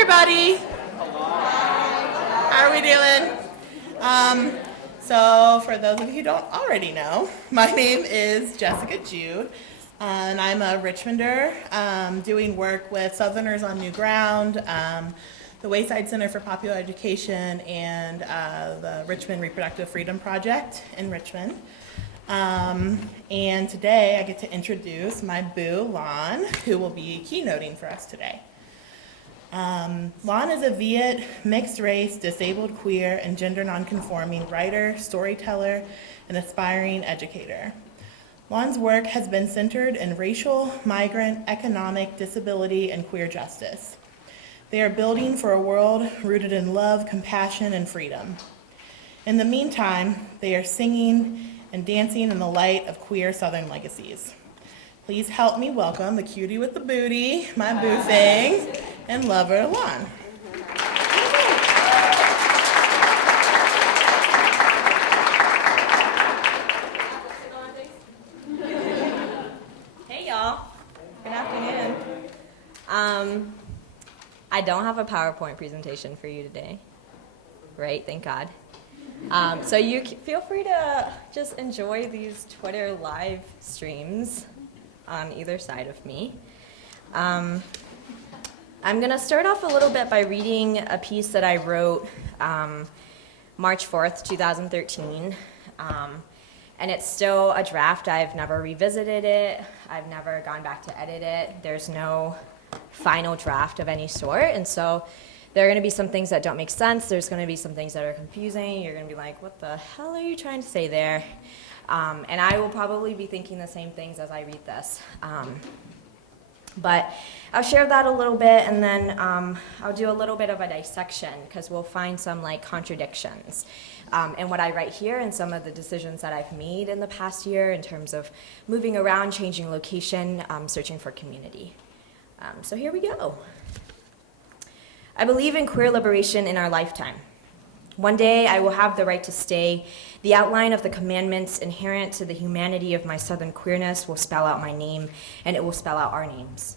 everybody. How are we doing? So for those of you who don't already know, my name is Jessica Jude, and I'm a Richmonder doing work with Southerners on New Ground, the Wayside Center for Popular Education, and the Richmond Reproductive Freedom Project in Richmond. And today I get to introduce my boo, Lon, who will be keynoting for us today. Lon is a Viet, mixed race, disabled, queer, and gender nonconforming writer, storyteller, and aspiring educator. Lon's work has been centered in racial, migrant, economic, disability, and queer justice. They are building for a world rooted in love, compassion, and freedom. In the meantime, they are singing and dancing in the light of queer Southern legacies. Please help me welcome the cutie with the booty, my boo thing, and lover, Lon. Hey y'all, good afternoon. I don't have a PowerPoint presentation for you today, right? Thank God. So you feel free to just enjoy these Twitter live streams on either side of me. I'm going to start off a little bit by reading a piece that I wrote March 4th, 2013. And it's still a draft. I've never revisited it. I've never gone back to edit it. There's no final draft of any sort. And so there are going to be some things that don't make sense. There's going to be some things that are confusing. You're going to be like, what the hell are you trying to say there? And I will probably be thinking the same things as I read this. But I'll share that a little bit, and then I'll do a little bit of a dissection, because we'll find some contradictions in what I write here and some of the decisions that I've made in the past year in terms of moving around, changing location, searching for community. So here we go. I believe in queer liberation in our lifetime. One day I will have the right to stay. The outline of the commandments inherent to the humanity of my Southern queerness will spell out my name, and it will spell out our names.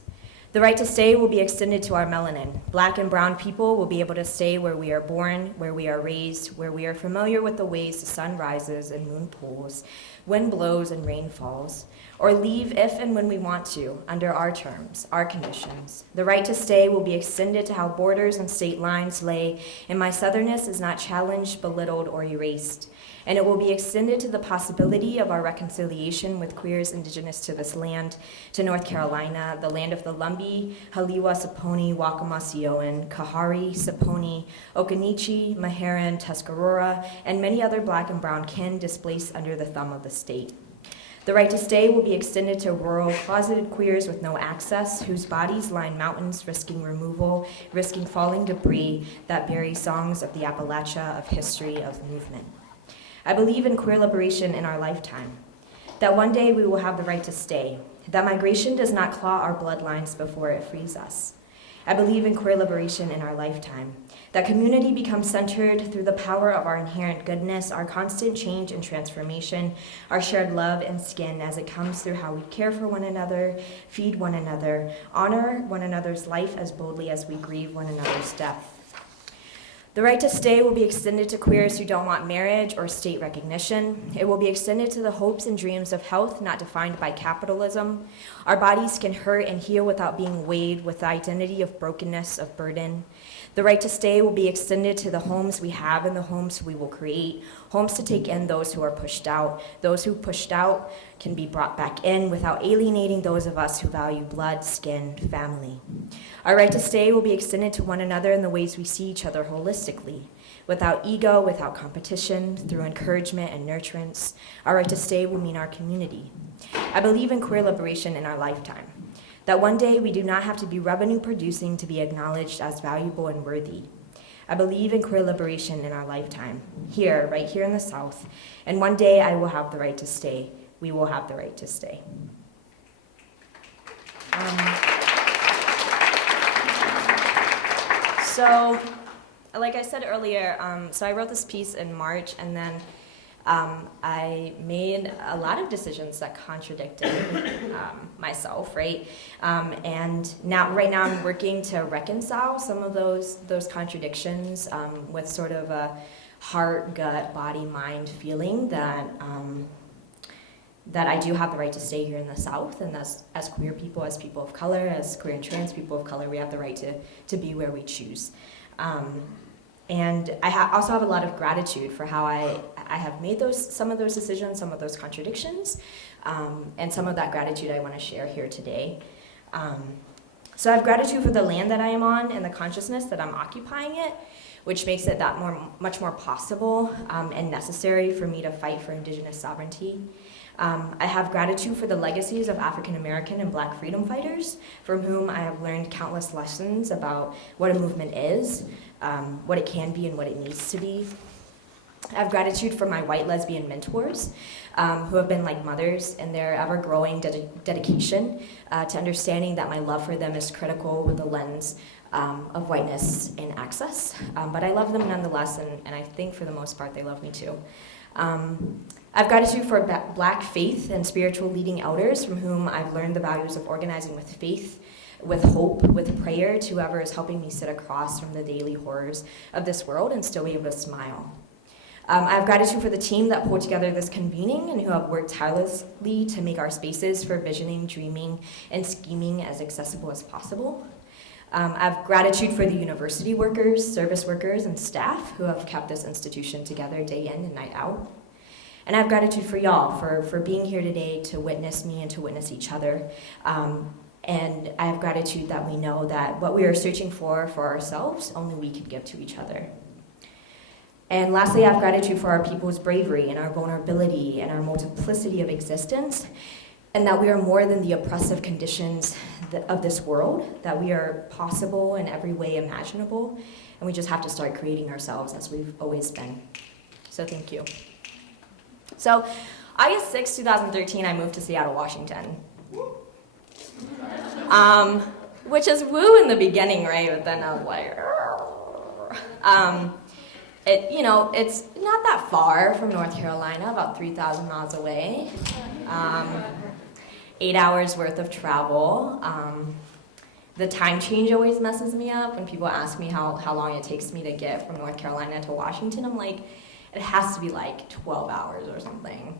The right to stay will be extended to our melanin. Black and brown people will be able to stay where we are born, where we are raised, where we are familiar with the ways the sun rises and moon pulls, wind blows and rain falls, or leave if and when we want to, under our terms, our conditions. The right to stay will be extended to how borders and state lines lay, and my Southernness is not challenged, belittled, or erased. And it will be extended to the possibility of our reconciliation with queers indigenous to this land, to North Carolina, the land of the Lumbee, Haliwa, Saponi, Waccamasioan, Kahari, Saponi, Occaneechi, Meherrin, Tuscarora, and many other black and brown kin displaced under the thumb of the state. The right to stay will be extended to rural, closeted queers with no access, whose bodies line mountains, risking removal, risking falling debris that bury songs of the Appalachia, of history, of movement. I believe in queer liberation in our lifetime, that one day we will have the right to stay, that migration does not claw our bloodlines before it frees us. I believe in queer liberation in our lifetime, that community becomes centered through the power of our inherent goodness, our constant change and transformation, our shared love and skin as it comes through how we care for one another, feed one another, honor one another's life as boldly as we grieve one another's death. The right to stay will be extended to queers who don't want marriage or state recognition. It will be extended to the hopes and dreams of health not defined by capitalism. Our bodies can hurt and heal without being weighed with the identity of brokenness, of burden. The right to stay will be extended to the homes we have and the homes we will create, homes to take in those who are pushed out. Those who pushed out can be brought back in without alienating those of us who value blood, skin, family. Our right to stay will be extended to one another in the ways we see each other holistically, without ego, without competition, through encouragement and nurturance. Our right to stay will mean our community. I believe in queer liberation in our lifetime, that one day we do not have to be revenue producing to be acknowledged as valuable and worthy. I believe in queer liberation in our lifetime, here, right here in the South, and one day I will have the right to stay. We will have the right to stay. So, like I said earlier, so I wrote this piece in March, and then I made a lot of decisions that contradicted myself, right? And right now I'm working to reconcile some of those contradictions with sort of a heart, gut, body, mind feeling that I do have the right to stay here in the South, and as queer people, as people of color, as queer and trans people of color, we have the right to be where we choose. And I also have a lot of gratitude for how I have made some of those decisions, some of those contradictions, and some of that gratitude I want to share here today. So I have gratitude for the land that I am on and the consciousness that I'm occupying it, which makes it much more possible and necessary for me to fight for Indigenous sovereignty. I have gratitude for the legacies of African American and Black freedom fighters, from whom I have learned countless lessons about what a movement is, what it can be and what it needs to be. I have gratitude for my white lesbian mentors, who have been like mothers in their ever-growing dedication to understanding that my love for them is critical with the lens of whiteness and access. But I love them nonetheless, and I think for the most part they love me too. I have gratitude for Black faith and spiritual leading elders, from whom I've learned the values of organizing with faith, with hope, with prayer, to whoever is helping me sit across from the daily horrors of this world and still be able to smile. I have gratitude for the team that pulled together this convening and who have worked tirelessly to make our spaces for visioning, dreaming, and scheming as accessible as possible. I have gratitude for the university workers, service workers, and staff who have kept this institution together day in and night out. And I have gratitude for y'all for being here today to witness me and to witness each other. And I have gratitude that we know that what we are searching for ourselves, only we can give to each other. And lastly, I have gratitude for our people's bravery and our vulnerability and our multiplicity of existence, and that we are more than the oppressive conditions of this world, that we are possible in every way imaginable, and we just have to start creating ourselves as we've always been. So thank you. So August 6, 2013, I moved to Seattle, Washington. Which is woo in the beginning, right? But then I was like, it's not that far from North Carolina, about 3,000 miles away. 8 hours worth of travel. The time change always messes me up when people ask me how long it takes me to get from North Carolina to Washington. I'm like, it has to be like 12 hours or something.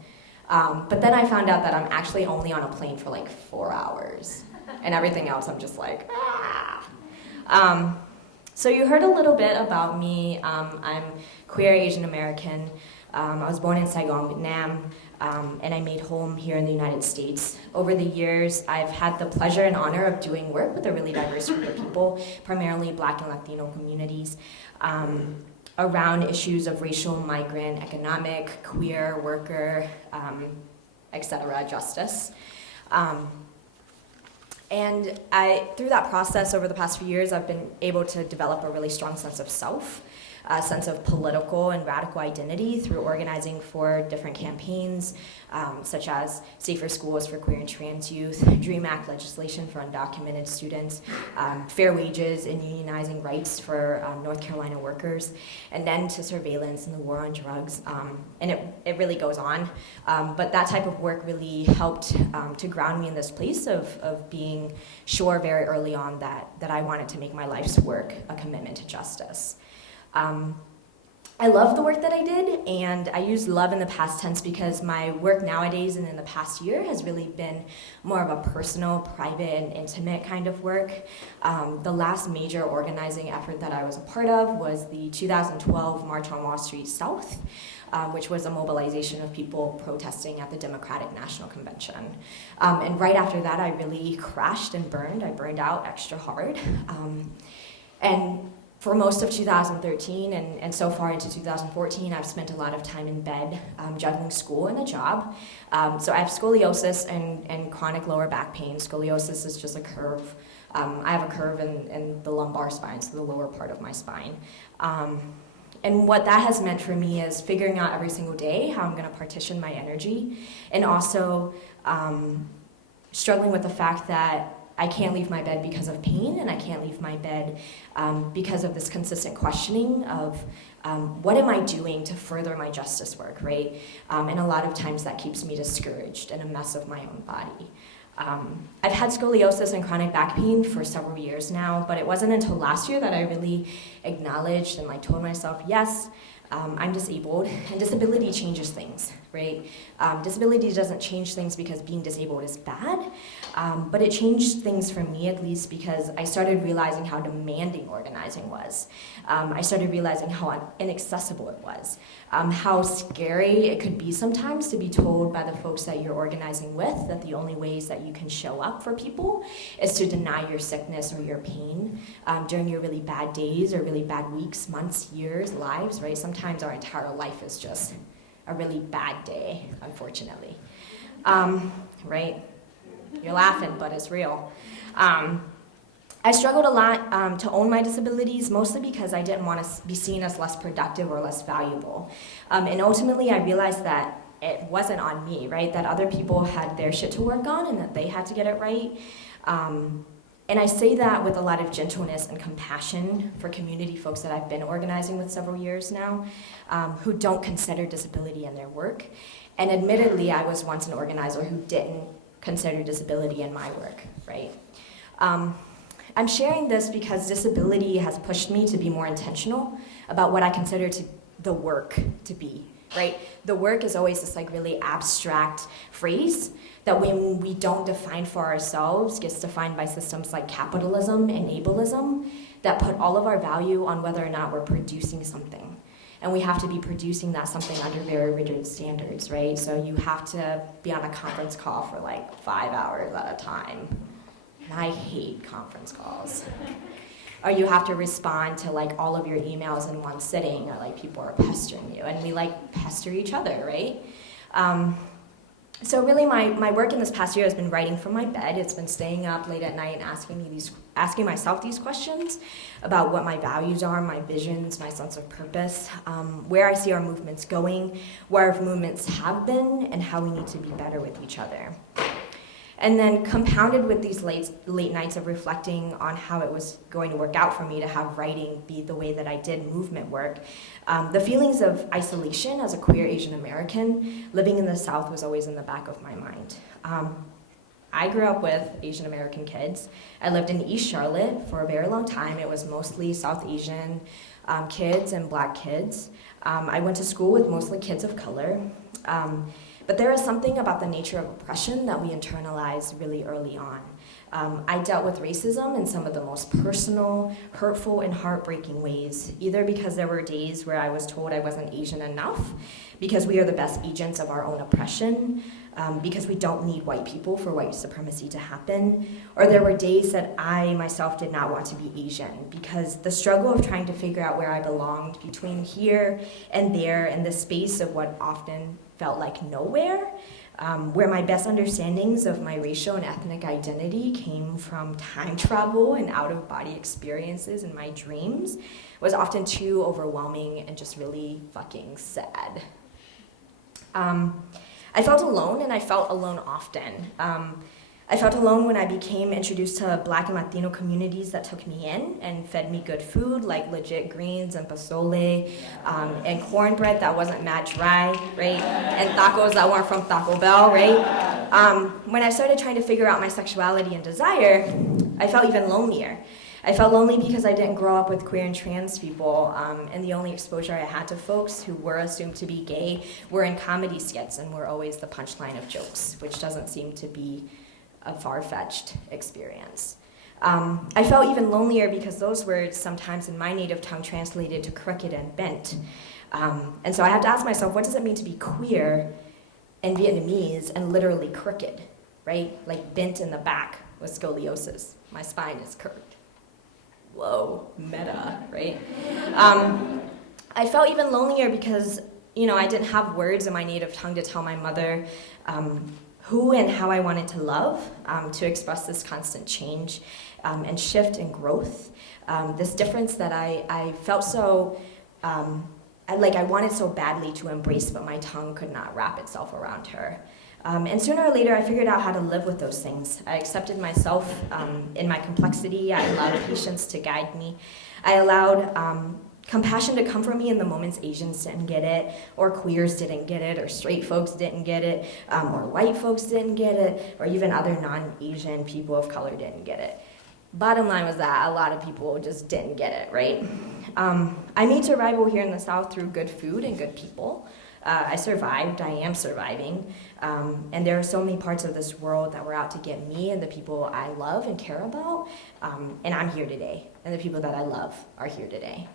But then I found out that I'm actually only on a plane for like 4 hours. And everything else, I'm just like, ah. So you heard a little bit about me. I'm queer Asian American. I was born in Saigon, Vietnam, and I made home here in the United States. Over the years, I've had the pleasure and honor of doing work with a really diverse group of people, primarily Black and Latino communities, around issues of racial, migrant, economic, queer, worker, etc., justice. And through that process over the past few years, I've been able to develop a really strong sense of self, a sense of political and radical identity through organizing for different campaigns, such as Safer Schools for Queer and Trans Youth, DREAM Act legislation for undocumented students, fair wages and unionizing rights for North Carolina workers, and then to surveillance and the war on drugs. And it really goes on. But that type of work really helped to ground me in this place of being sure very early on that I wanted to make my life's work a commitment to justice. I love the work that I did, and I use love in the past tense because my work nowadays and in the past year has really been more of a personal, private, and intimate kind of work. The last major organizing effort that I was a part of was the 2012 March on Wall Street South, which was a mobilization of people protesting at the Democratic National Convention. And right after that, I really crashed and burned. I burned out extra hard. And for most of 2013 and so far into 2014, I've spent a lot of time in bed juggling school and a job. So I have scoliosis and chronic lower back pain. Scoliosis is just a curve. I have a curve in the lumbar spine, so the lower part of my spine. And what that has meant for me is figuring out every single day how I'm going to partition my energy, and also struggling with the fact that I can't leave my bed because of pain, and I can't leave my bed because of this consistent questioning of what am I doing to further my justice work, right? And a lot of times that keeps me discouraged and a mess of my own body. I've had scoliosis and chronic back pain for several years now, but it wasn't until last year that I really acknowledged and like told myself, yes, I'm disabled, and disability changes things, right? Disability doesn't change things because being disabled is bad, but it changed things for me at least because I started realizing how demanding organizing was. I started realizing how inaccessible it was, how scary it could be sometimes to be told by the folks that you're organizing with that the only ways that you can show up for people is to deny your sickness or your pain during your really bad days or really bad weeks, months, years, lives, right? Sometimes our entire life is just a really bad day, unfortunately. Right? You're laughing, but it's real. I struggled a lot to own my disabilities, mostly because I didn't want to be seen as less productive or less valuable. And ultimately, I realized that it wasn't on me, right? That other people had their shit to work on and that they had to get it right. And I say that with a lot of gentleness and compassion for community folks that I've been organizing with several years now, who don't consider disability in their work. And admittedly, I was once an organizer who didn't consider disability in my work, right? I'm sharing this because disability has pushed me to be more intentional about what I consider the work to be, right? The work is always this like really abstract phrase that when we don't define for ourselves gets defined by systems like capitalism and ableism that put all of our value on whether or not we're producing something. And we have to be producing that something under very rigid standards, right? So you have to be on a conference call for like 5 hours at a time. And I hate conference calls. Or you have to respond to like all of your emails in one sitting, or like people are pestering you, and we like pester each other, right? So really my work in this past year has been writing from my bed. It's been staying up late at night and asking myself these questions about what my values are, my visions, my sense of purpose, where I see our movements going, where our movements have been, and how we need to be better with each other. And then compounded with these late nights of reflecting on how it was going to work out for me to have writing be the way that I did movement work, the feelings of isolation as a queer Asian American living in the South was always in the back of my mind. I grew up with Asian American kids. I lived in East Charlotte for a very long time. It was mostly South Asian kids and Black kids. I went to school with mostly kids of color. But there is something about the nature of oppression that we internalize really early on. I dealt with racism in some of the most personal, hurtful, and heartbreaking ways, either because there were days where I was told I wasn't Asian enough, because we are the best agents of our own oppression, because we don't need white people for white supremacy to happen, or there were days that I myself did not want to be Asian, because the struggle of trying to figure out where I belonged between here and there in the space of what often felt like nowhere, where my best understandings of my racial and ethnic identity came from time travel and out-of-body experiences in my dreams, was often too overwhelming and just really fucking sad. I felt alone, and I felt alone often. I felt alone when I became introduced to Black and Latino communities that took me in and fed me good food, like legit greens and pozole, and cornbread that wasn't mad dry, right? And tacos that weren't from Taco Bell, right? When I started trying to figure out my sexuality and desire, I felt even lonelier. I felt lonely because I didn't grow up with queer and trans people, and the only exposure I had to folks who were assumed to be gay were in comedy skits and were always the punchline of jokes, which doesn't seem to be a far-fetched experience. I felt even lonelier because those words sometimes in my native tongue translated to crooked and bent. And so I had to ask myself, what does it mean to be queer in Vietnamese and literally crooked, right? Like bent in the back with scoliosis. My spine is curved. Whoa, meta, right? I felt even lonelier because, I didn't have words in my native tongue to tell my mother who and how I wanted to love, to express this constant change and shift and growth. This difference that I felt so, I wanted so badly to embrace, but my tongue could not wrap itself around her. And sooner or later, I figured out how to live with those things. I accepted myself in my complexity. I allowed patience to guide me. I allowed compassion to comfort me in the moments Asians didn't get it, or queers didn't get it, or straight folks didn't get it, or white folks didn't get it, or even other non-Asian people of color didn't get it. Bottom line was that a lot of people just didn't get it, right? I made survival here in the South through good food and good people. I survived, I am surviving, and there are so many parts of this world that were out to get me and the people I love and care about, and I'm here today, and the people that I love are here today.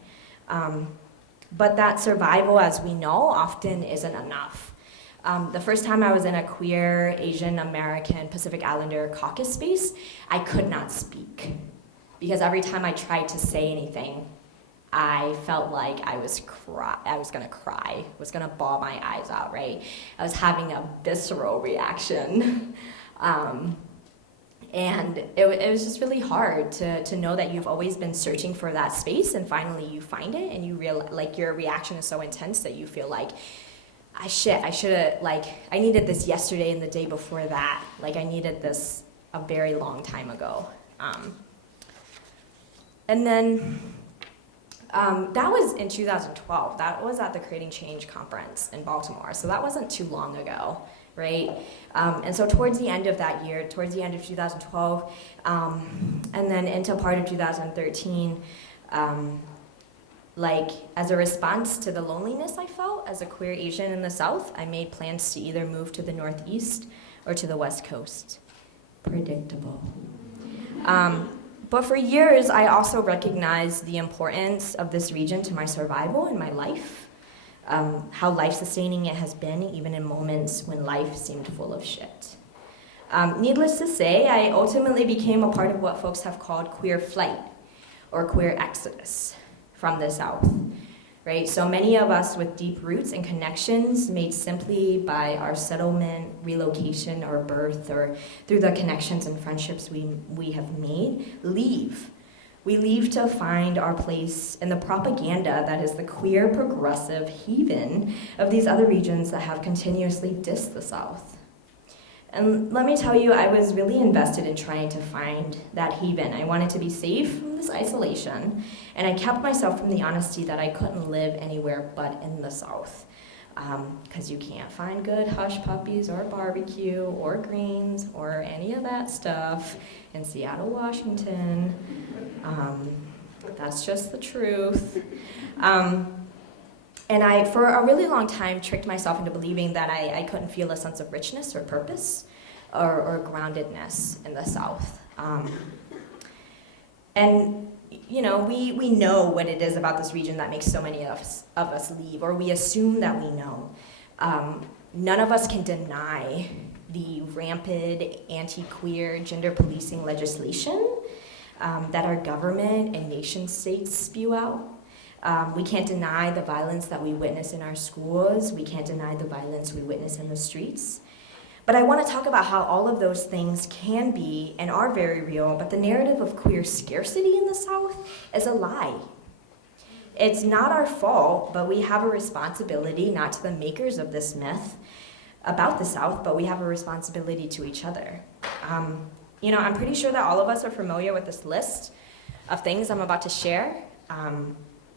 But that survival, as we know, often isn't enough. The first time I was in a queer, Asian American, Pacific Islander caucus space, I could not speak. Because every time I tried to say anything, I felt like I was gonna cry, was gonna bawl my eyes out, right? I was having a visceral reaction. And it was just really hard to know that you've always been searching for that space, and finally you find it, and you realize, like, your reaction is so intense that you feel like, I should have, I needed this yesterday and the day before that. Like, I needed this a very long time ago. And then that was in 2012. That was at the Creating Change conference in Baltimore. So that wasn't too long ago, right? And so towards the end of that year, towards the end of 2012, and then into part of 2013, as a response to the loneliness I felt as a queer Asian in the South, I made plans to either move to the Northeast or to the West Coast. Predictable. But for years, I also recognized the importance of this region to my survival and my life, how life-sustaining it has been, even in moments when life seemed full of shit. Needless to say, I ultimately became a part of what folks have called queer flight, or queer exodus from the South, right? So many of us with deep roots and connections made simply by our settlement, relocation, or birth, or through the connections and friendships we have made, leave. We leave to find our place in the propaganda that is the queer progressive heathen of these other regions that have continuously dissed the South. And let me tell you, I was really invested in trying to find that haven. I wanted to be safe from this isolation, and I kept myself from the honesty that I couldn't live anywhere but in the South. Because you can't find good hush puppies or barbecue or greens or any of that stuff in Seattle, Washington. That's just the truth. And I, for a really long time, tricked myself into believing that I couldn't feel a sense of richness or purpose or groundedness in the South. And, you know, we know what it is about this region that makes so many of us leave, or we assume that we know. None of us can deny the rampant anti-queer gender policing legislation that our government and nation states spew out. We can't deny the violence that we witness in our schools. We can't deny the violence we witness in the streets. But I want to talk about how all of those things can be and are very real, but the narrative of queer scarcity in the South is a lie. It's not our fault, but we have a responsibility, not to the makers of this myth about the South, but we have a responsibility to each other. You know, I'm pretty sure that all of us are familiar with this list of things I'm about to share.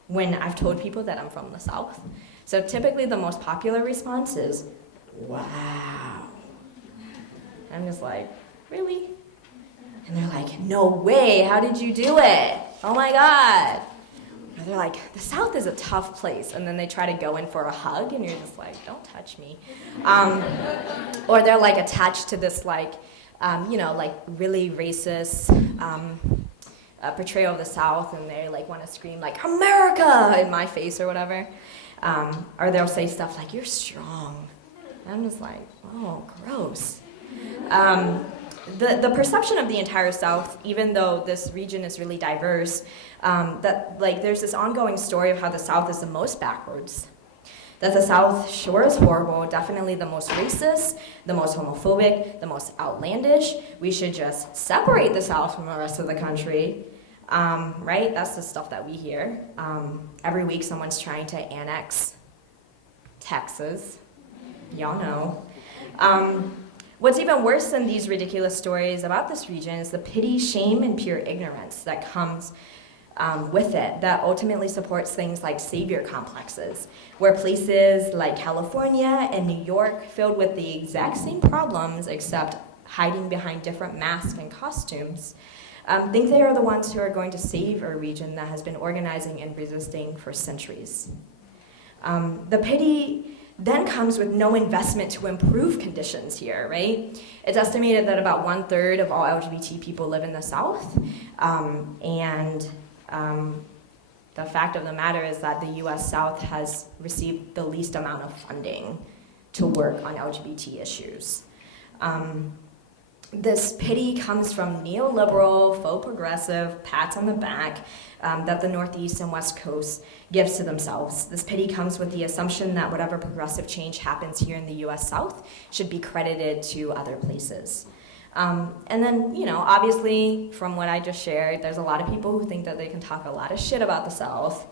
When I've told people that I'm from the South. So typically the most popular response is, wow. I'm just like, really? And they're like, no way, how did you do it? Oh my God. And they're like, the South is a tough place. And then they try to go in for a hug and you're just like, don't touch me. Or they're like attached to this like, you know, like really racist, portrayal of the South, and they like want to scream like America in my face or whatever, or they'll say stuff like you're strong. And I'm just like, oh, gross. The perception of the entire South, even though this region is really diverse, that like there's this ongoing story of how the South is the most backwards. That the South sure is horrible, definitely the most racist, the most homophobic, the most outlandish. We should just separate the South from the rest of the country, right? That's the stuff that we hear. Every week someone's trying to annex Texas, y'all know. What's even worse than these ridiculous stories about this region is the pity, shame, and pure ignorance that comes with it, that ultimately supports things like savior complexes, where places like California and New York, filled with the exact same problems except hiding behind different masks and costumes, think they are the ones who are going to save a region that has been organizing and resisting for centuries. The pity then comes with no investment to improve conditions here, right? It's estimated that about 1/3 of all LGBT people live in the South, the fact of the matter is that the US South has received the least amount of funding to work on LGBT issues. This pity comes from neoliberal, faux progressive pats on the back that the Northeast and West Coast gives to themselves. This pity comes with the assumption that whatever progressive change happens here in the US South should be credited to other places. And then, obviously, from what I just shared, there's a lot of people who think that they can talk a lot of shit about the South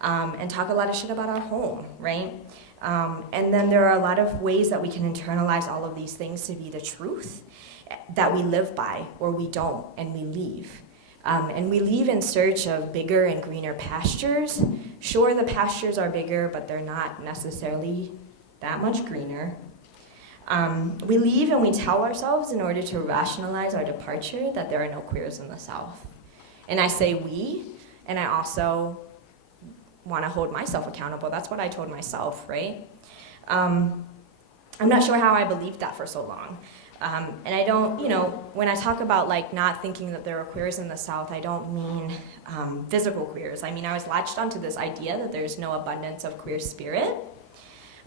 and talk a lot of shit about our home, right? And then there are a lot of ways that we can internalize all of these things to be the truth that we live by, or we don't, and we leave. And we leave in search of bigger and greener pastures. Sure, the pastures are bigger, but they're not necessarily that much greener. We leave and we tell ourselves, in order to rationalize our departure, that there are no queers in the South. And I say we, and I also want to hold myself accountable. That's what I told myself, right? I'm not sure how I believed that for so long. And I don't, when I talk about not thinking that there are queers in the South, I don't mean physical queers. I mean, I was latched onto this idea that there's no abundance of queer spirit,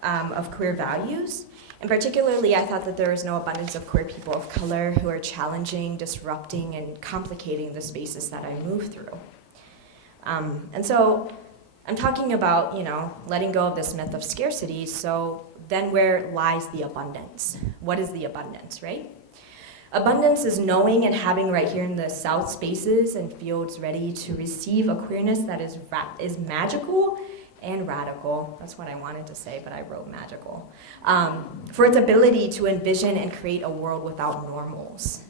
of queer values. And particularly, I thought that there was no abundance of queer people of color who are challenging, disrupting, and complicating the spaces that I move through. And so I'm talking about, letting go of this myth of scarcity. So then where lies the abundance? What is the abundance, right? Abundance is knowing and having right here in the South spaces and fields ready to receive a queerness that is magical and radical. That's what I wanted to say, but I wrote magical. For its ability to envision and create a world without normals.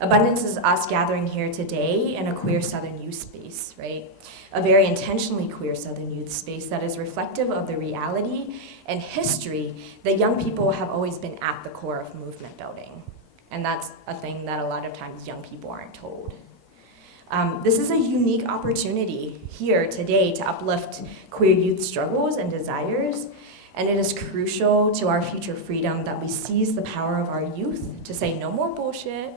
Abundance is us gathering here today in a queer Southern youth space, right? A very intentionally queer Southern youth space that is reflective of the reality and history that young people have always been at the core of movement building. And that's a thing that a lot of times young people aren't told. This is a unique opportunity here today to uplift queer youth struggles and desires, and it is crucial to our future freedom that we seize the power of our youth to say no more bullshit,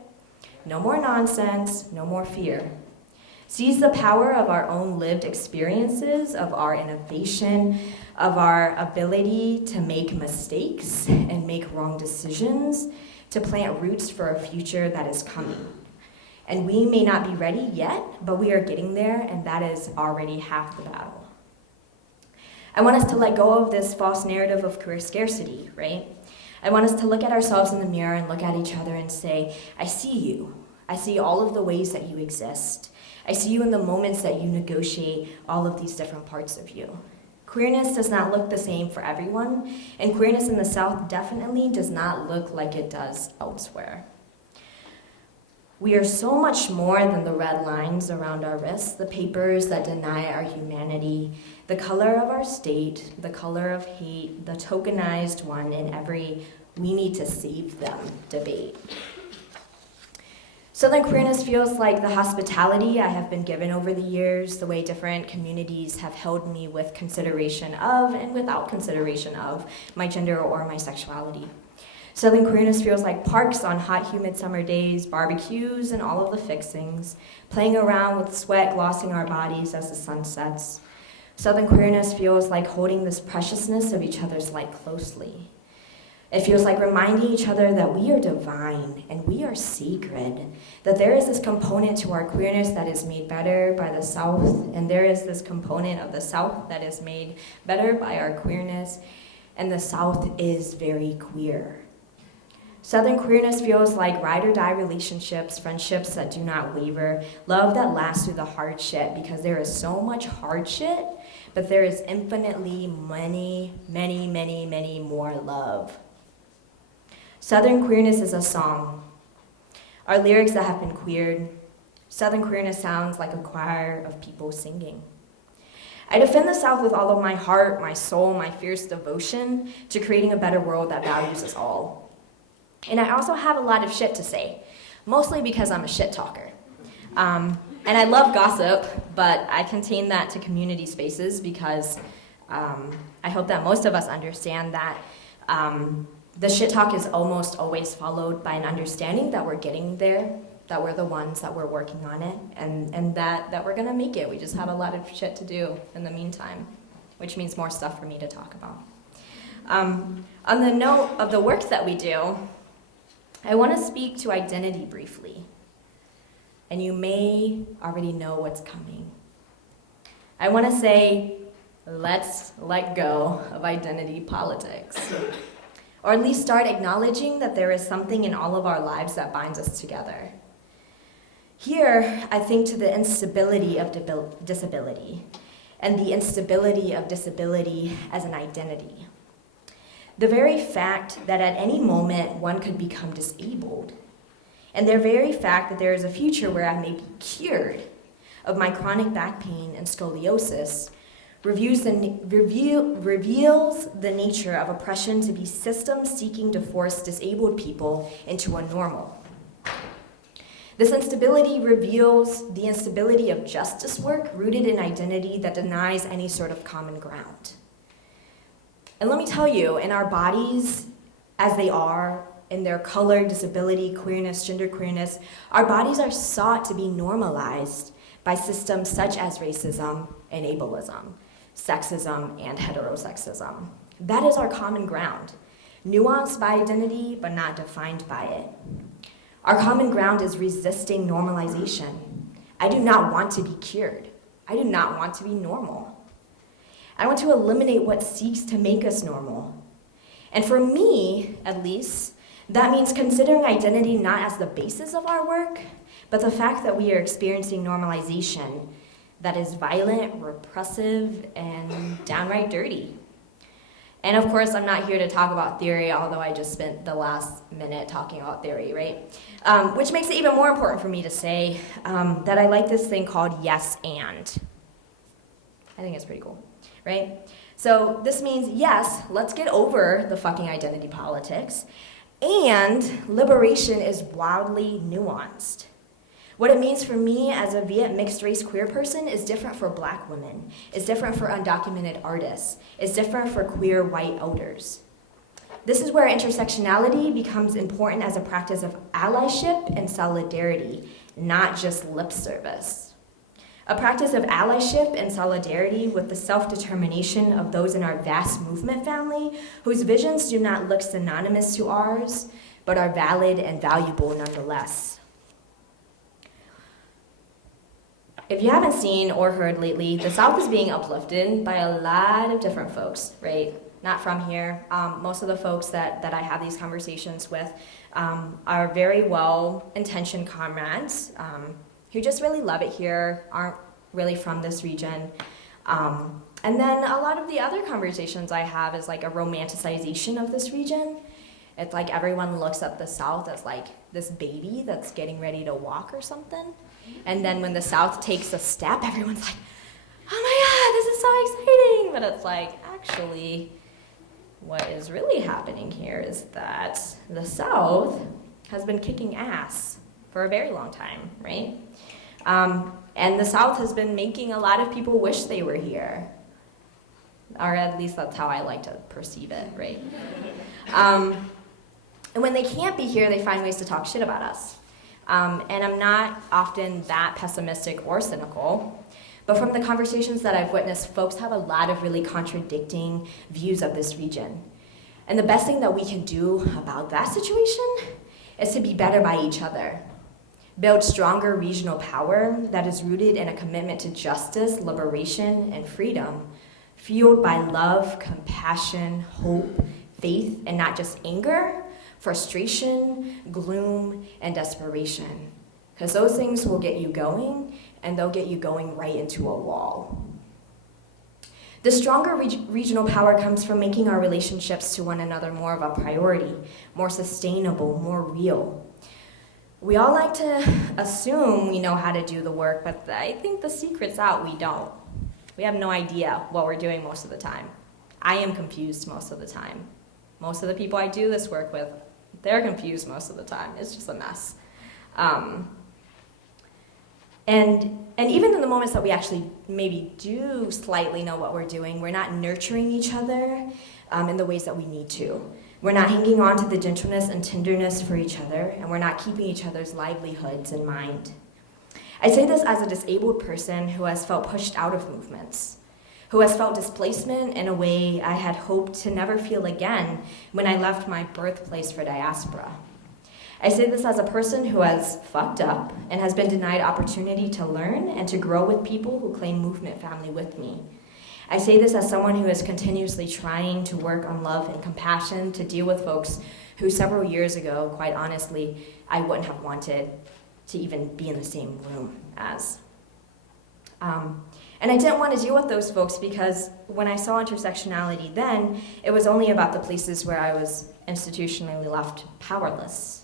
no more nonsense, no more fear. Seize the power of our own lived experiences, of our innovation, of our ability to make mistakes and make wrong decisions, to plant roots for a future that is coming. And we may not be ready yet, but we are getting there, and that is already half the battle. I want us to let go of this false narrative of queer scarcity, right? I want us to look at ourselves in the mirror and look at each other and say, I see you. I see all of the ways that you exist. I see you in the moments that you negotiate all of these different parts of you. Queerness does not look the same for everyone, and queerness in the South definitely does not look like it does elsewhere. We are so much more than the red lines around our wrists, the papers that deny our humanity, the color of our state, the color of hate, the tokenized one in every "we need to save them" debate. Southern queerness feels like the hospitality I have been given over the years, the way different communities have held me with consideration of and without consideration of my gender or my sexuality. Southern queerness feels like parks on hot, humid summer days, barbecues and all of the fixings, playing around with sweat glossing our bodies as the sun sets. Southern queerness feels like holding this preciousness of each other's light closely. It feels like reminding each other that we are divine and we are sacred, that there is this component to our queerness that is made better by the South, and there is this component of the South that is made better by our queerness, and the South is very queer. Southern queerness feels like ride or die relationships, friendships that do not waver, love that lasts through the hard shit, because there is so much hard shit, but there is infinitely many more love. Southern queerness is a song. Our lyrics that have been queered. Southern queerness sounds like a choir of people singing. I defend the South with all of my heart, my soul, my fierce devotion to creating a better world that values us all. And I also have a lot of shit to say, mostly because I'm a shit talker. And I love gossip, but I contain that to community spaces because I hope that most of us understand that the shit talk is almost always followed by an understanding that we're getting there, that we're the ones that we're working on it, and that we're gonna make it. We just have a lot of shit to do in the meantime, which means more stuff for me to talk about. On the note of the work that we do, I want to speak to identity briefly, and you may already know what's coming. I want to say, let's let go of identity politics, or at least start acknowledging that there is something in all of our lives that binds us together. Here, I think to the instability of disability, and the instability of disability as an identity. The very fact that at any moment one could become disabled, and the very fact that there is a future where I may be cured of my chronic back pain and scoliosis reveals the nature of oppression to be systems seeking to force disabled people into a normal. This instability reveals the instability of justice work rooted in identity that denies any sort of common ground. And let me tell you, in our bodies, as they are, in their color, disability, queerness, gender queerness, our bodies are sought to be normalized by systems such as racism and ableism, sexism and heterosexism. That is our common ground, nuanced by identity, but not defined by it. Our common ground is resisting normalization. I do not want to be cured. I do not want to be normal. I want to eliminate what seeks to make us normal. And for me, at least, that means considering identity not as the basis of our work, but the fact that we are experiencing normalization that is violent, repressive, and downright dirty. And of course, I'm not here to talk about theory, although I just spent the last minute talking about theory, right? Which makes it even more important for me to say that I like this thing called yes and. I think it's pretty cool, right? So this means, yes, let's get over the fucking identity politics, and liberation is wildly nuanced. What it means for me as a Viet mixed race queer person is different for Black women, is different for undocumented artists, is different for queer white elders. This is where intersectionality becomes important as a practice of allyship and solidarity, not just lip service. A practice of allyship and solidarity with the self-determination of those in our vast movement family whose visions do not look synonymous to ours, but are valid and valuable nonetheless. If you haven't seen or heard lately, the South is being uplifted by a lot of different folks, right? Not from here. Most of the folks that I have these conversations with are very well-intentioned comrades who just really love it here, aren't really from this region. And then a lot of the other conversations I have is like a romanticization of this region. It's like everyone looks at the South as like this baby that's getting ready to walk or something. And then when the South takes a step, everyone's like, oh my God, this is so exciting. But it's like, actually, what is really happening here is that the South has been kicking ass for a very long time, right? And the South has been making a lot of people wish they were here. Or at least that's how I like to perceive it, right? And when they can't be here, they find ways to talk shit about us. And I'm not often that pessimistic or cynical, but from the conversations that I've witnessed, folks have a lot of really contradicting views of this region. And the best thing that we can do about that situation is to be better by each other. Build stronger regional power that is rooted in a commitment to justice, liberation, and freedom, fueled by love, compassion, hope, faith, and not just anger, frustration, gloom, and desperation. Because those things will get you going, and they'll get you going right into a wall. The stronger regional power comes from making our relationships to one another more of a priority, more sustainable, more real. We all like to assume we know how to do the work, but I think the secret's out, we don't. We have no idea what we're doing most of the time. I am confused most of the time. Most of the people I do this work with, they're confused most of the time. It's just a mess. And even in the moments that we actually maybe do slightly know what we're doing, we're not nurturing each other in the ways that we need to. We're not hanging on to the gentleness and tenderness for each other, and we're not keeping each other's livelihoods in mind. I say this as a disabled person who has felt pushed out of movements, who has felt displacement in a way I had hoped to never feel again when I left my birthplace for diaspora. I say this as a person who has fucked up and has been denied opportunity to learn and to grow with people who claim movement family with me. I say this as someone who is continuously trying to work on love and compassion to deal with folks who several years ago, quite honestly, I wouldn't have wanted to even be in the same room as. And I didn't want to deal with those folks because when I saw intersectionality then, it was only about the places where I was institutionally left powerless.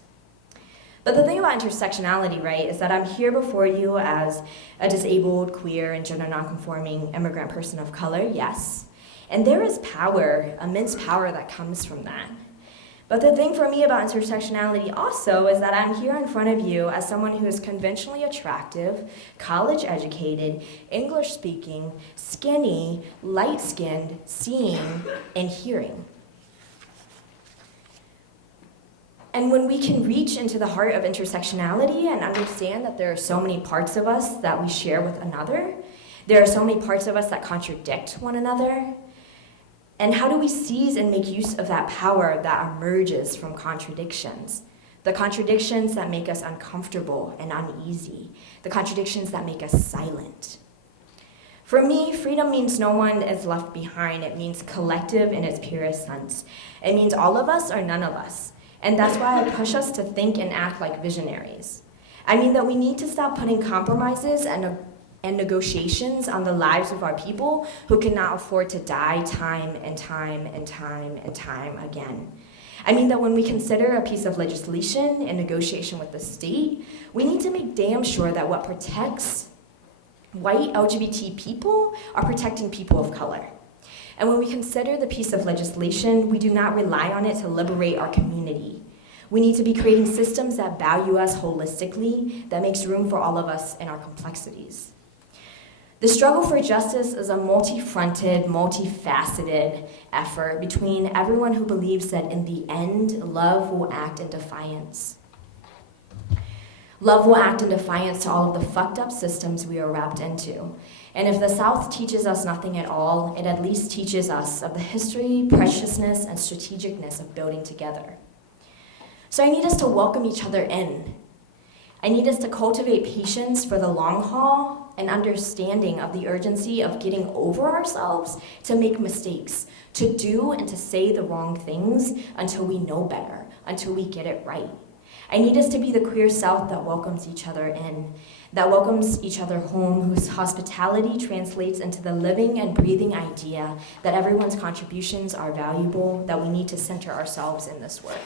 But the thing about intersectionality, right, is that I'm here before you as a disabled, queer, and gender nonconforming immigrant person of color, yes. And there is power, immense power that comes from that. But the thing for me about intersectionality also is that I'm here in front of you as someone who is conventionally attractive, college educated, English speaking, skinny, light skinned, seeing, and hearing. And when we can reach into the heart of intersectionality and understand that there are so many parts of us that we share with another, there are so many parts of us that contradict one another, and how do we seize and make use of that power that emerges from contradictions? The contradictions that make us uncomfortable and uneasy, the contradictions that make us silent. For me, freedom means no one is left behind. It means collective in its purest sense. It means all of us or none of us. And that's why I push us to think and act like visionaries. I mean that we need to stop putting compromises and negotiations on the lives of our people who cannot afford to die time and time and time and time again. I mean that when we consider a piece of legislation in negotiation with the state, we need to make damn sure that what protects white LGBT people are protecting people of color. And when we consider the piece of legislation, we do not rely on it to liberate our community. We need to be creating systems that value us holistically, that makes room for all of us and our complexities. The struggle for justice is a multi-fronted, multifaceted effort between everyone who believes that in the end, love will act in defiance. Love will act in defiance to all of the fucked up systems we are wrapped into. And if the South teaches us nothing at all, it at least teaches us of the history, preciousness, and strategicness of building together. So I need us to welcome each other in. I need us to cultivate patience for the long haul and understanding of the urgency of getting over ourselves to make mistakes, to do and to say the wrong things until we know better, until we get it right. I need us to be the queer South that welcomes each other in, that welcomes each other home, whose hospitality translates into the living and breathing idea that everyone's contributions are valuable, that we need to center ourselves in this work.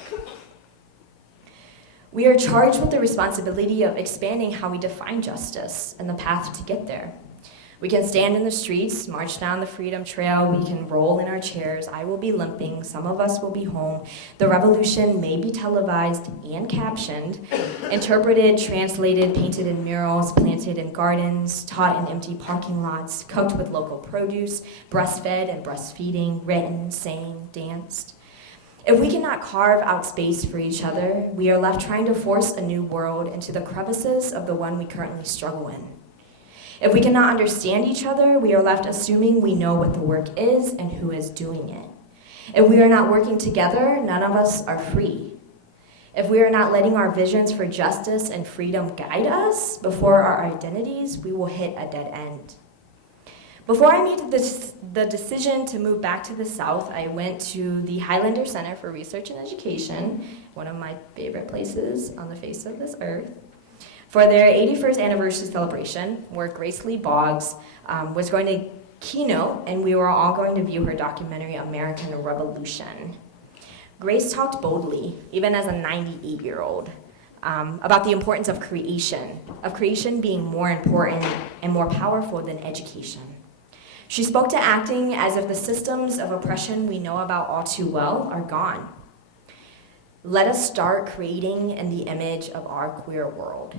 We are charged with the responsibility of expanding how we define justice and the path to get there. We can stand in the streets, march down the Freedom Trail, we can roll in our chairs, I will be limping, some of us will be home. The revolution may be televised and captioned, interpreted, translated, painted in murals, planted in gardens, taught in empty parking lots, cooked with local produce, breastfed and breastfeeding, written, sang, danced. If we cannot carve out space for each other, we are left trying to force a new world into the crevices of the one we currently struggle in. If we cannot understand each other, we are left assuming we know what the work is and who is doing it. If we are not working together, none of us are free. If we are not letting our visions for justice and freedom guide us before our identities, we will hit a dead end. Before I made the decision to move back to the South, I went to the Highlander Center for Research and Education, one of my favorite places on the face of this earth, for their 81st anniversary celebration, where Grace Lee Boggs was going to keynote, and we were all going to view her documentary, American Revolution. Grace talked boldly, even as a 98-year-old, about the importance of creation being more important and more powerful than education. She spoke to acting as if the systems of oppression we know about all too well are gone. Let us start creating in the image of our queer world.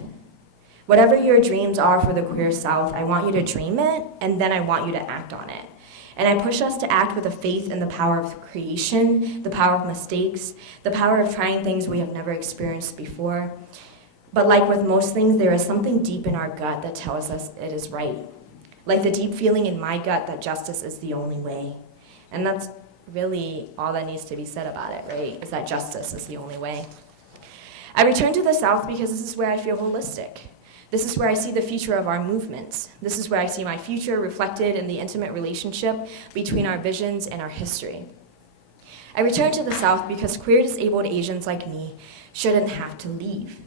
Whatever your dreams are for the queer South, I want you to dream it, and then I want you to act on it. And I push us to act with a faith in the power of creation, the power of mistakes, the power of trying things we have never experienced before. But like with most things, there is something deep in our gut that tells us it is right. Like the deep feeling in my gut that justice is the only way. And that's really all that needs to be said about it, right? Is that justice is the only way. I returned to the South because this is where I feel holistic. This is where I see the future of our movements. This is where I see my future reflected in the intimate relationship between our visions and our history. I returned to the South because queer disabled Asians like me shouldn't have to leave.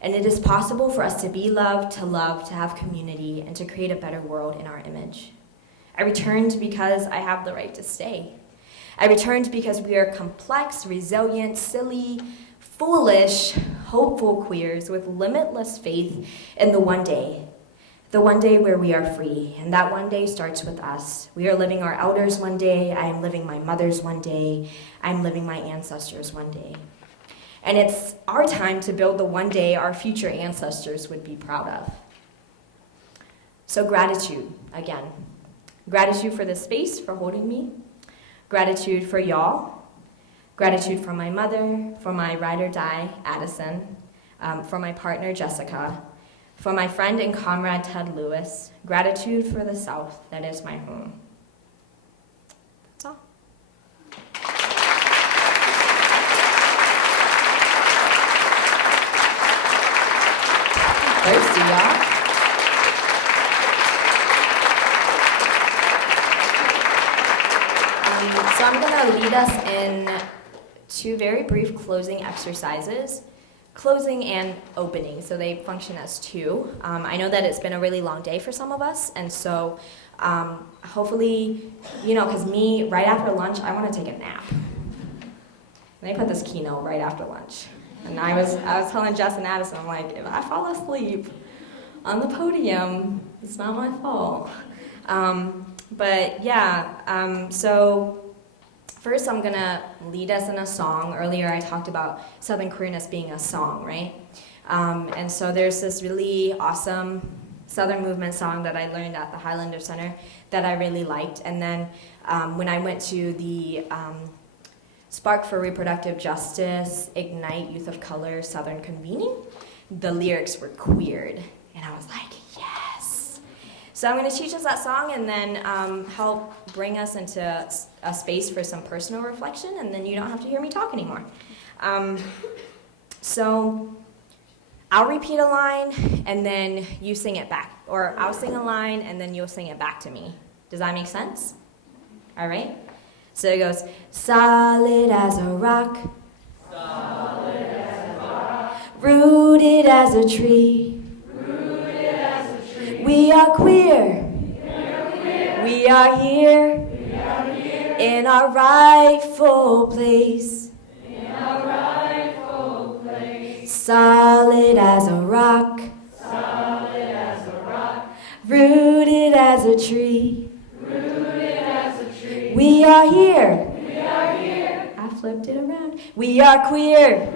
And it is possible for us to be loved, to have community, and to create a better world in our image. I returned because I have the right to stay. I returned because we are complex, resilient, silly, foolish, hopeful queers with limitless faith in the one day where we are free. And that one day starts with us. We are living our elders one day. I am living my mother's one day. I'm living my ancestors one day. And it's our time to build the one day our future ancestors would be proud of. So gratitude, again. Gratitude for this space, for holding me. Gratitude for y'all. Gratitude for my mother, for my ride or die, Addison, for my partner, Jessica, for my friend and comrade, Ted Lewis. Gratitude for the South that is my home. That's all. Thirsty, y'all. So I'm going to lead us in two very brief closing exercises, closing and opening, so they function as two. I know that it's been a really long day for some of us, and so hopefully, because me, right after lunch, I want to take a nap. And they put this keynote right after lunch. And I was telling Jess and Addison, I'm like, if I fall asleep on the podium, it's not my fault. So first I'm gonna lead us in a song. Earlier I talked about Southern queerness being a song, right? And so there's this really awesome Southern movement song that I learned at the Highlander Center that I really liked. And then when I went to the Spark for Reproductive Justice, Ignite Youth of Color Southern Convening, the lyrics were queered. And I was like, yes. So I'm going to teach us that song and then help bring us into a space for some personal reflection, and then you don't have to hear me talk anymore. So I'll repeat a line, and then you sing it back. Or I'll sing a line, and then you'll sing it back to me. Does that make sense? All right? So it goes, solid as a rock, solid as a rock, rooted as a tree, rooted as a tree. We are queer, we are here, in our rightful place, in our rightful place. Solid as a rock, solid as a rock, rooted as a tree, rooted as a tree. We are here, we are here. I flipped it around. We are queer,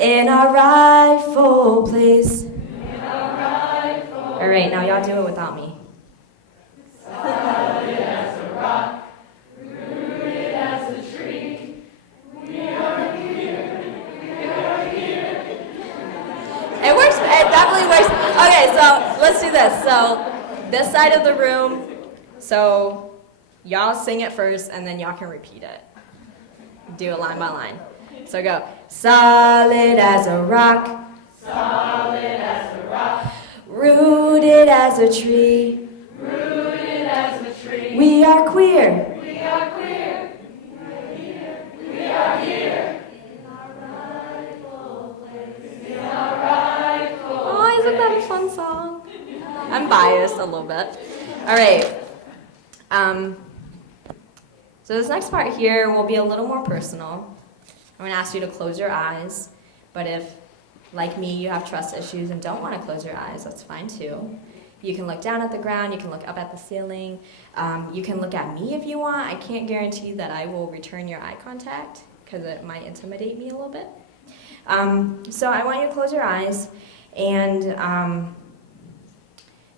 in our rightful place, in our rightful. All right, now y'all do it without me. Solid as a rock, rooted as a tree. We are here, we are here. It works, it definitely works. Okay, so let's do this. So this side of the room, so y'all sing it first and then y'all can repeat it. Do it line by line. So go, solid as a rock, solid as a rock, rooted as a tree, rooted as a tree. We are queer, we are queer, we are here, in our rightful place, in our rightful. Oh, isn't that a fun song? I'm biased a little bit. All right, So this next part here will be a little more personal. I'm going to ask you to close your eyes, but if, like me, you have trust issues and don't want to close your eyes, that's fine too. You can look down at the ground, you can look up at the ceiling, you can look at me if you want. I can't guarantee that I will return your eye contact because it might intimidate me a little bit. So I want you to close your eyes and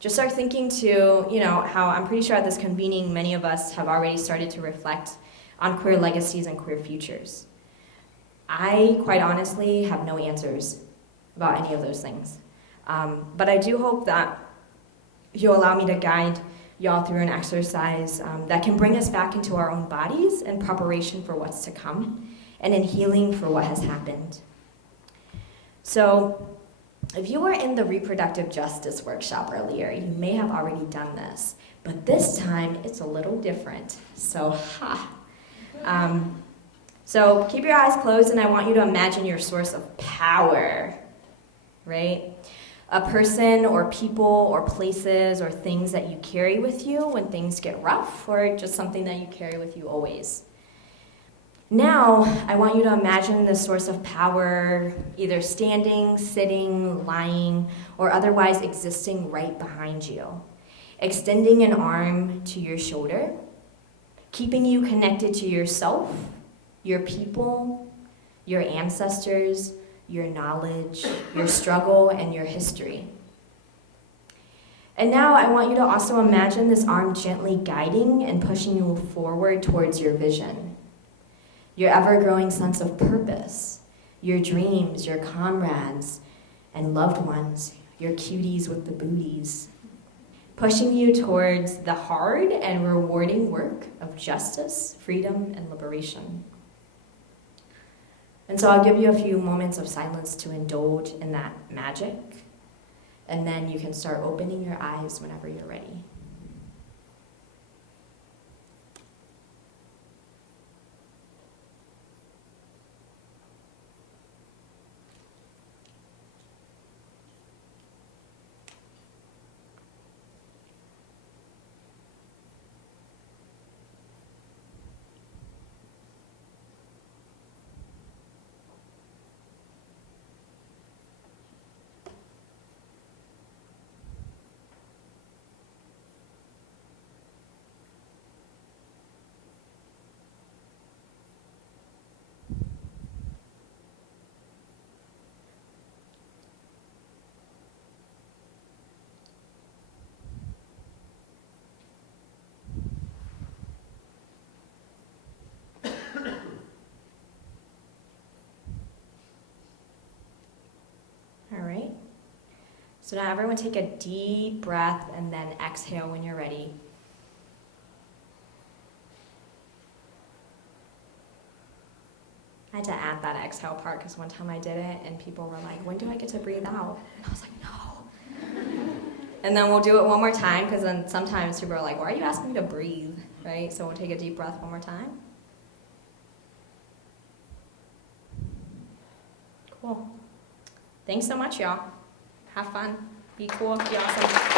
just start thinking to, how I'm pretty sure at this convening many of us have already started to reflect on queer legacies and queer futures. I, quite honestly, have no answers about any of those things. But I do hope that you'll allow me to guide y'all through an exercise that can bring us back into our own bodies in preparation for what's to come and in healing for what has happened. So, if you were in the reproductive justice workshop earlier, you may have already done this, but this time it's a little different. So, So keep your eyes closed and I want you to imagine your source of power, right? A person or people or places or things that you carry with you when things get rough, or just something that you carry with you always. Now, I want you to imagine the source of power either standing, sitting, lying, or otherwise existing right behind you. Extending an arm to your shoulder, keeping you connected to yourself, your people, your ancestors, your knowledge, your struggle, and your history. And now I want you to also imagine this arm gently guiding and pushing you forward towards your vision, your ever-growing sense of purpose, your dreams, your comrades, and loved ones, your cuties with the booties, pushing you towards the hard and rewarding work of justice, freedom, and liberation. And so I'll give you a few moments of silence to indulge in that magic, and then you can start opening your eyes whenever you're ready. All right. So now everyone take a deep breath and then exhale when you're ready. I had to add that exhale part because one time I did it and people were like, when do I get to breathe out? And I was like, no. And then we'll do it one more time because then sometimes people are like, why are you asking me to breathe? Right? So we'll take a deep breath one more time. Cool. Thanks so much, y'all. Have fun. Be cool. Be awesome.